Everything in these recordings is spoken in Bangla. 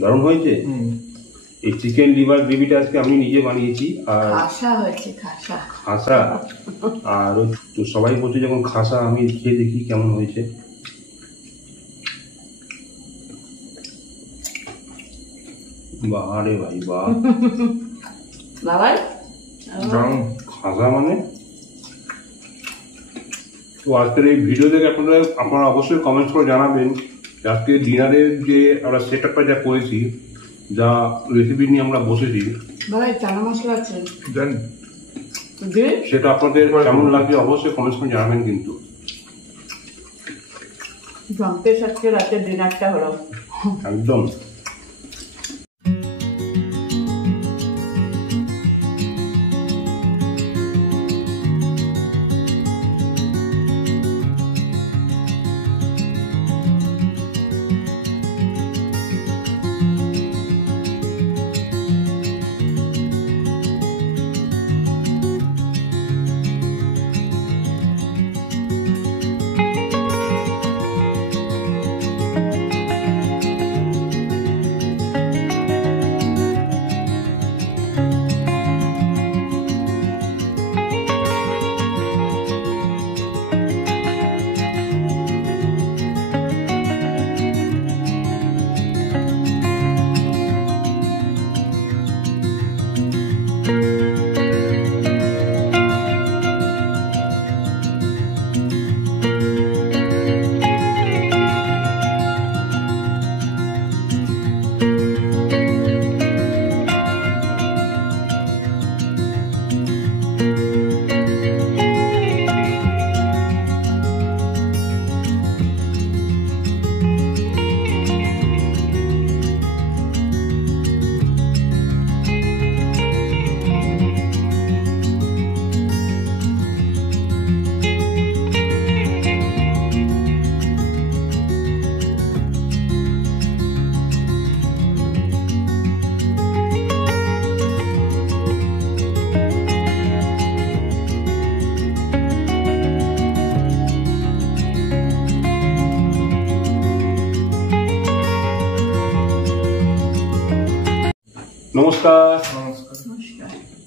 দারুণ হয়েছে। এই চিকেন লিভার গ্রেভিটা আজকে আমি নিজে বানিয়েছি। আর খাসা আর তো সবাই বলছে যখন খাসা, আমি খেয়ে দেখি কেমন হয়েছে। বাহ রে ভাই বাহ, খাসা মানে। তো আজকের এই ভিডিও দেখে আপনারা অবশ্যই কমেন্টস করে জানাবেন আজকে ডিনারের যে আমরা সেট আপটা যা করেছি, যা রেসিপি নিয়ে আমরা বসেছি, সেটা আপনাদের কেমন লাগছে অবশ্যই কমেন্টস করে জানাবেন। কিন্তু রাতের ডিনারটা হলো একদম। নমস্কার।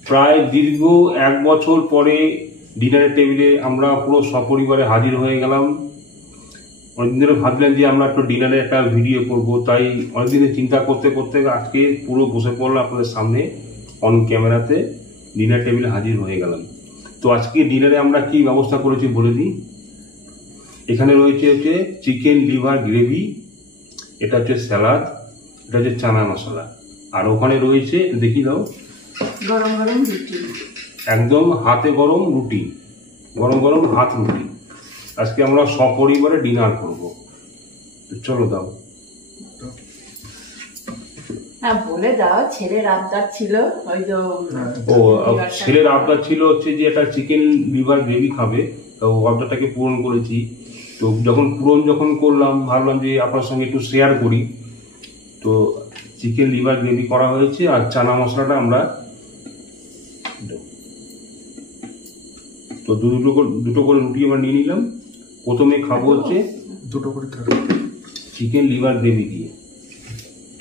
প্রায় দীর্ঘ 1 বছর পরে ডিনারের টেবিলে আমরা পুরো সপরিবারে হাজির হয়ে গেলাম। অনেকদিন ধরে ভাবলাম যে আমরা একটু ডিনারে একটা ভিডিও করব, তাই অনেকদিন চিন্তা করতে করতে আজকে পুরো বসে পড়লাম আপনাদের সামনে অন ক্যামেরাতে ডিনার টেবিলে হাজির হয়ে গেলাম। তো আজকে ডিনারে আমরা কি ব্যবস্থা করেছি বলে দিই। এখানে রয়েছে চিকেন লিভার গ্রেভি, এটা হচ্ছে স্যালাড, এটা হচ্ছে চানা মশলা, আর ওখানে রয়েছে দেখি দাও গরম গরম রুটি, একদম হাতে গরম রুটি, গরম গরম হাত রুটি। আজকে আমরা সপরিবারে ডিনার করব। চলো দাও। হ্যাঁ বলে দাও। ছেলের আবদার ছিল, ওই যে ছেলের আবদার ছিল হচ্ছে যে একটা চিকেন লিভার গ্রেভি খাবে, তো আবদারটাকে পূরণ করেছি। তো যখন করলাম ভাবলাম যে আপনার সঙ্গে একটু শেয়ার করি। তো চিকেন লিভার গ্রেভি করা হয়েছে, আর চানা মশলাটা আমরা তো দুটো করে রুটি আমরা নিয়ে নিলাম। প্রথমে খাবো হচ্ছে দুটো করে চিকেন লিভার গ্রেভি দিয়ে।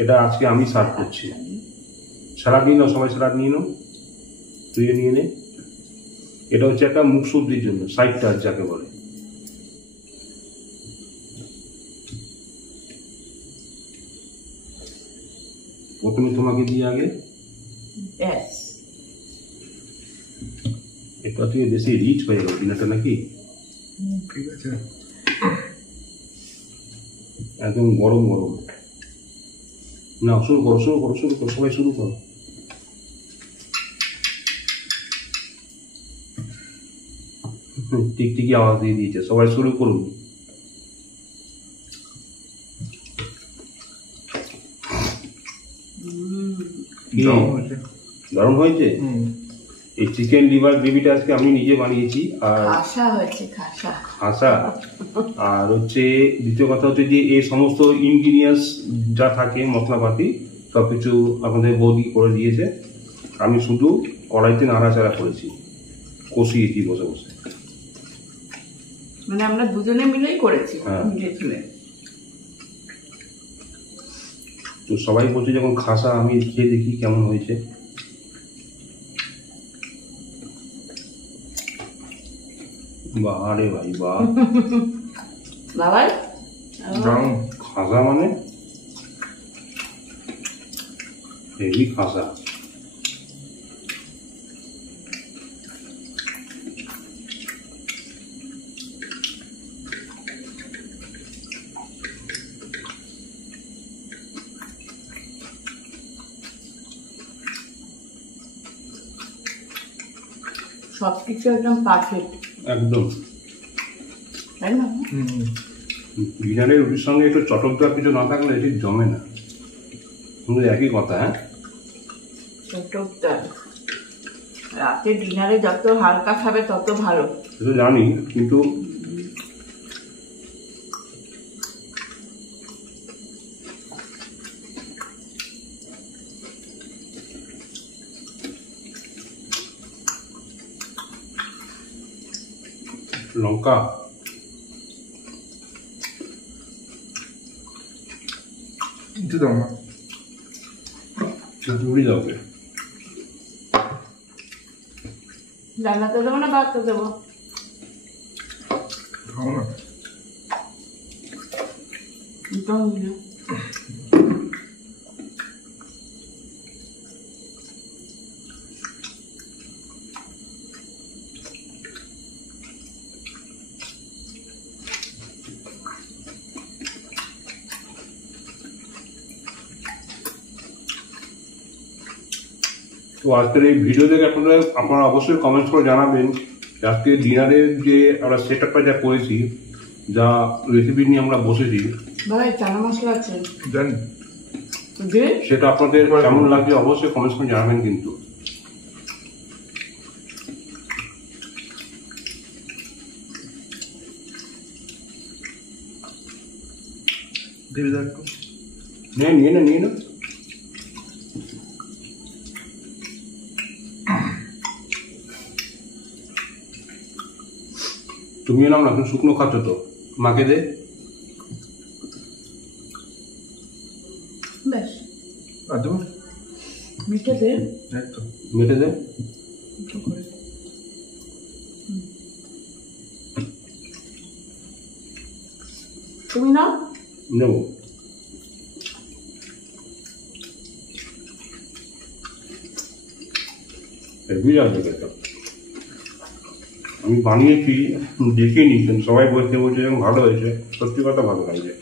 এটা আজকে আমি সার্ভ করছি। স্যালাড নিয়ে নাও, সবাই স্যালাড নিয়ে নাও, তুইও নিয়ে নে। এটা হচ্ছে একটা মুখ সবজির জন্য সাইড টাচ যাকে বলে। প্রথমে তোমাকে দিয়ে আগে এটা তুই বেশি রিচ হয়ে গেল ডিনারটা নাকি? ঠিক আছে, একদম গরম গরম। না শুরু করো সবাই শুরু করো। টিকটিকি আওয়াজ দিয়ে দিয়েছে, সবাই শুরু করুন। দারুণ হয়েছে। এই চিকেন লিভার গ্রেভিটা আজকে আমি নিজে বানিয়েছি। আর খাসা আর হচ্ছে দ্বিতীয় কথা হচ্ছে যে এই সমস্ত ইনগ্রিডিয়েন্টস যা থাকে মশলাপাতি সবকিছু আমাদের বৌদি করে দিয়েছে। আমি শুধু কড়াইতে নাড়াচাড়া করেছি, কষিয়েছি বসে বসে। মানে আমরা দুজনে মিলেই করেছি। তো সবাই বলছে যখন খাসা, আমি খেয়ে দেখি কেমন হয়েছে। বাহ রে ভাই বাহ, বাবাই খাসা মানে হেভি খাসা। সবকিছু একদম পারফেক্ট, একদম। তাই না? ডিনারের রুটির সঙ্গে একটু চটকদার কিছু না থাকলে ঠিক জমে না, কিন্তু একই কথা। হ্যাঁ, চটকদার রাতে ডিনারে যত হালকা খাবে তত ভালো। সেটা জানি, কিন্তু লঙ্কা একটু দাও না, উড়ে যাবে। রান্নাতে দেবো না ভাততে দেবো? খাও না। তো আজকের এই ভিডিও দেখে আপনারা অবশ্যই কমেন্টস করে জানাবেন আজকে ডিনারের যে আমরা সেট আপটা যা করেছি, যা রেসিপি নিয়ে আমরা বসেছি, ভাই চানা মশলা আছে জানি যে সেটা আপনাদের কেমন লাগছে অবশ্যই কমেন্টস করে জানাবেন। কিন্তু দেবে দাও একটু। নিয়ে না তুমি নাও না, তুমি শুকনো খাচ্ছ তো, মাকে দে। বেশ আর দেবো মিঠে দে, একটু মেটে দে। একটু করে। তুমি নাও। নেব। হেভি লাগবে খেতে। আমি বানিয়েছি, দেখে নিচ্ছেন, সবাই বলছে যেমন ভালো হয়েছে, সত্যি কথা ভালো লাগছে।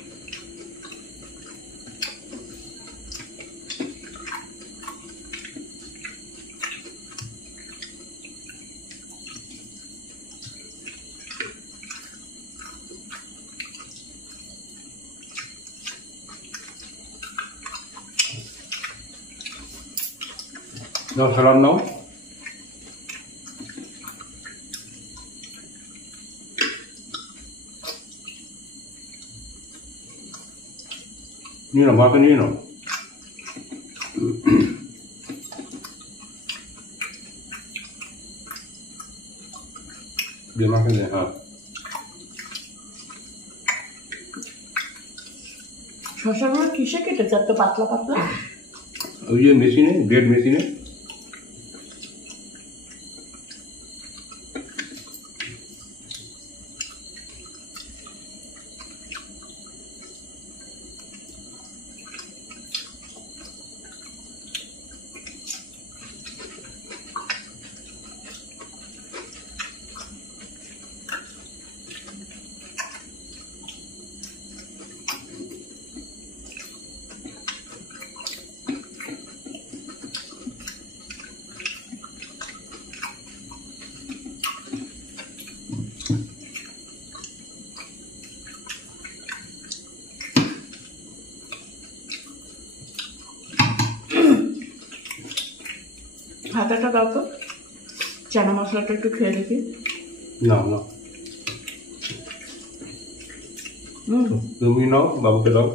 নাও স্যালাড নাও। নিয়ে নাও, মাকে নিয়ে নাও। দিয়ে মাকে দে। হ্যাঁ, শসাগুলো কিসে কেটেছে এত পাতলা পাতলা? ওই যে মেশিনে, ব্রেড মেশিনে। হাতাটা দাও তো, চানা মশলাটা একটু খেয়ে দেখি। নাও নাও, তুমি নাও, বাবুকে দাও।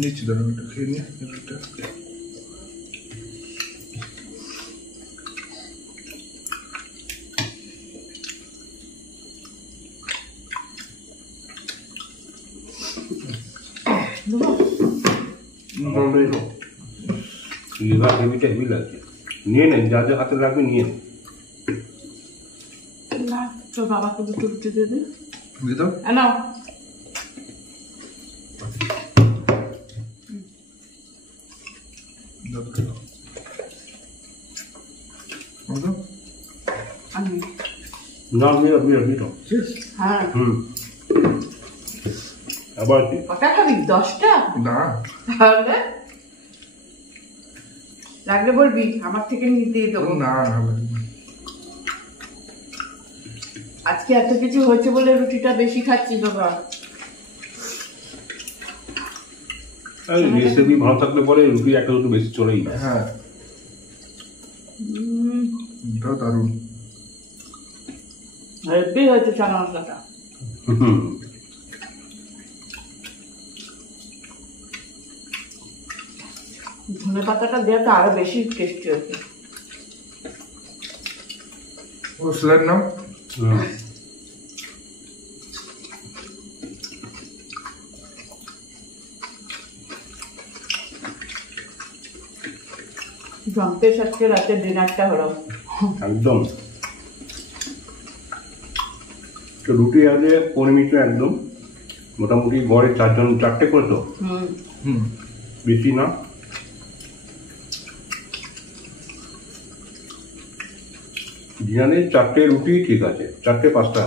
নিচ্ছি, ধরো একটু খেয়ে নিয়ে একটা। দেবো? আমারটাই নাও। লিভার হেভি লাগছে। নিয়ে নেন, যা যা হাতে লাগবে নিয়ে নেন। না তোর বাবাকে দুটো রুটি দিয়ে দে। দিয়ে দাও। নাও দাও, দাও। দাও। আমি না নিয়ে আপনি তো শেষ? হ্যাঁ আবার কি কটা খাবি? 10টা? না। তাহলে লাগলে বলবি, আমার থেকে নিতে দেবো। না না। আজকে এত কিছু হয়েছে বলে রুটিটা বেশি খাচ্ছি বাবা। রেসিপি ভালো থাকলে পরে রুটি একটা দুটো বেশি চলেই যায়। হ্যাঁ, এটাও দারুণ। হেভি হয়েছে চানা মশলাটা। ধনে পাতাটা দেওয়া তো আরো বেশি টেস্টি হয়েছে। ও স্যালাড নাও। জম্পের সাথে রাতে ডিনারটা হলো। একদম তো রুটি আগে 15 মিনিট একদম মোটামুটি গড়ে 4-4টে করে তো হুম। বেশি না। ডিনারে 4টে রুটি ঠিক আছে, 4-5টা।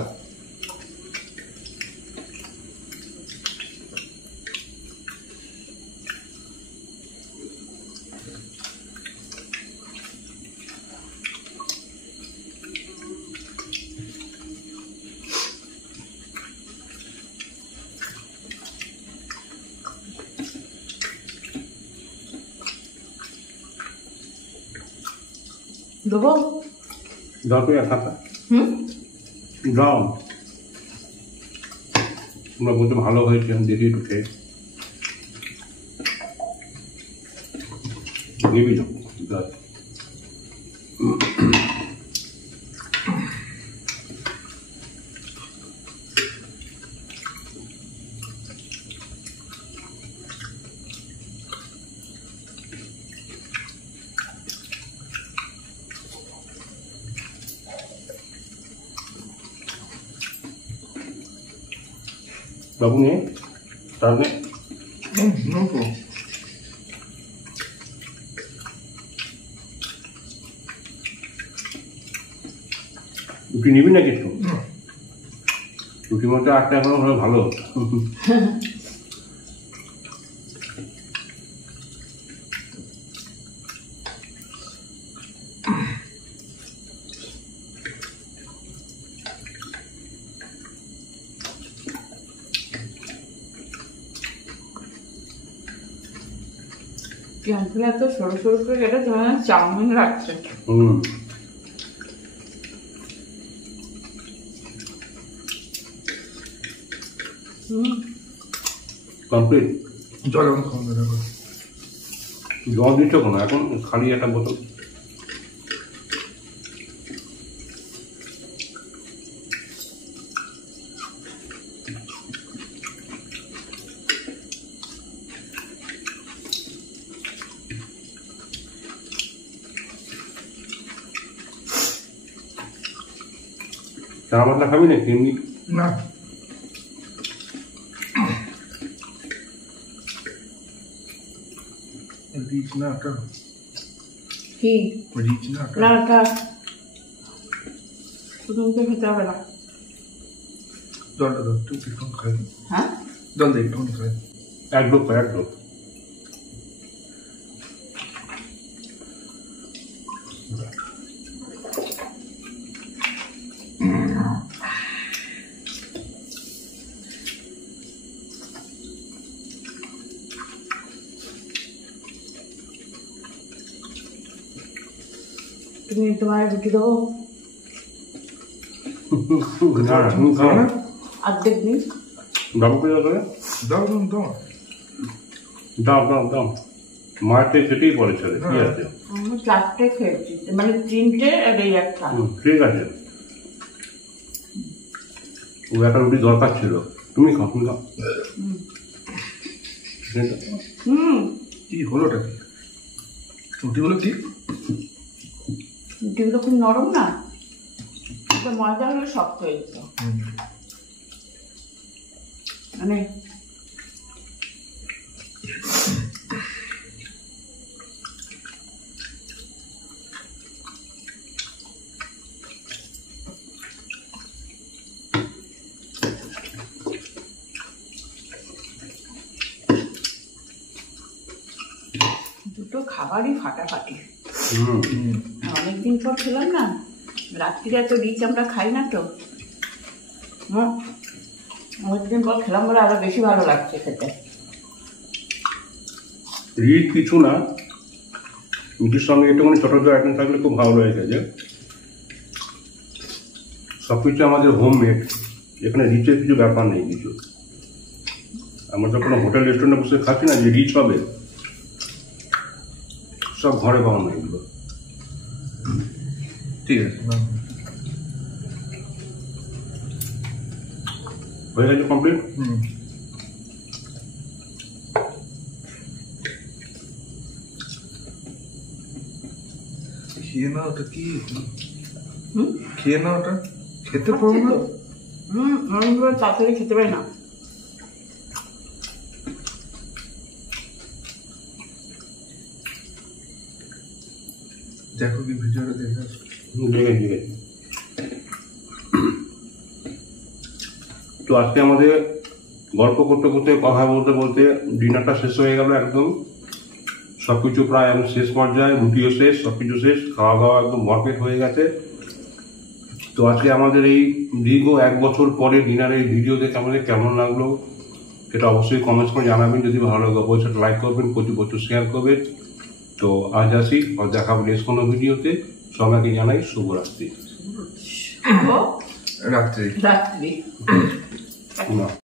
দেবো? দাও তো 1 হাতা দাও। তোমরা বলতে ভালো হয়েছে, আমি দিদি ঢুকে নিবি না। বাবু নিয়ে তাহলে নো তো। রুটি নিবি না কিছু? রুটির মধ্যে 8টা এখনো হলে ভালো হতো। পেঁয়াজগুলো এত সরু সরু করে কেটে তোমার চাউমিন লাগছে। কমপ্লিট। জল এখন খাওয়া দাওয়া করো। জল দিচ্ছ কেন এখন? খালি একটা বোতল। চা পাতা খাবি না? কিনবি না। রিচ না একটা। কি? রিচ না একটা। না কা শুধু মুখে খেতে হবে না। জলটা দাও, একটু খাই। হ্যাঁ জল দে, একটু খাই। এক ডোপ। তুমি তোমার রুটি দেবো? না তুমি খাও না। অর্ধেক দিন বাবুকে দাও তোরে। দাও দাও দাও। দাও মারতে সেটাই পড়েছে কি আছে? আমি 4টে খেয়েছি, মানে 3টে আর এই একটা। ঠিক আছে, ও একটা রুটি দরকার ছিল। তুমি খাও, তুমি খাও। কি হলোটা কি? রুটিগুলো কি? রুটিগুলো খুব নরম না, ময়দা হলে শক্ত হয়ে যেত। মানে দুটো খাবারই ফাটাফাটি। অনেকদিন পর খেলাম না, রাত্রিরে এত রিচ আমরা খাই না তো, অনেকদিন পর খেলাম বলে আরো বেশি ভালো লাগছে খেতে। রিচ কিছু না, রুটির সঙ্গে একটুখানি ছোটো ছোটো আইটেম থাকলে খুব ভালো হয়ে গেছে। সব কিছু আমাদের হোমমেড, এখানে রিচের কিছু ব্যাপার নেই কিছু। আমরা তো কোনো হোটেল রেস্টুরেন্টে বসে খাচ্ছি না যে রিচ হবে, সব ঘরে বানানো এগুলো। ঠিক আছে, হয়ে গেছে কমপ্লিট। খেয়ে না, ওটা কি? খেয়ে না, ওটা খেতে পারবো না। আমি তাড়াতাড়ি খেতে পারি না। দেখো কি ভিডিওটা দেখে দেখে তো আজকে আমাদের গল্প করতে করতে কথা বলতে বলতে ডিনারটা শেষ হয়ে গেল একদম। সবকিছু প্রায় একদম শেষ পর্যায়ে, রুটিও শেষ, সবকিছু শেষ, খাওয়া দাওয়া একদম ভরপেট হয়ে গেছে। তো আজকে আমাদের এই দীর্ঘ 1 বছর পরে ডিনারের ভিডিও দেখে আমাদের কেমন লাগলো সেটা অবশ্যই কমেন্টস করে জানাবেন। যদি ভালো লাগে অবশ্যই লাইক করবেন, প্রচুর প্রচুর শেয়ার করবেন। তো আজ আসি, দেখাবো নেক্সট কোনো ভিডিওতে। সবাইকে জানাই শুভরাত্রি। রাত্রে রাত্রি।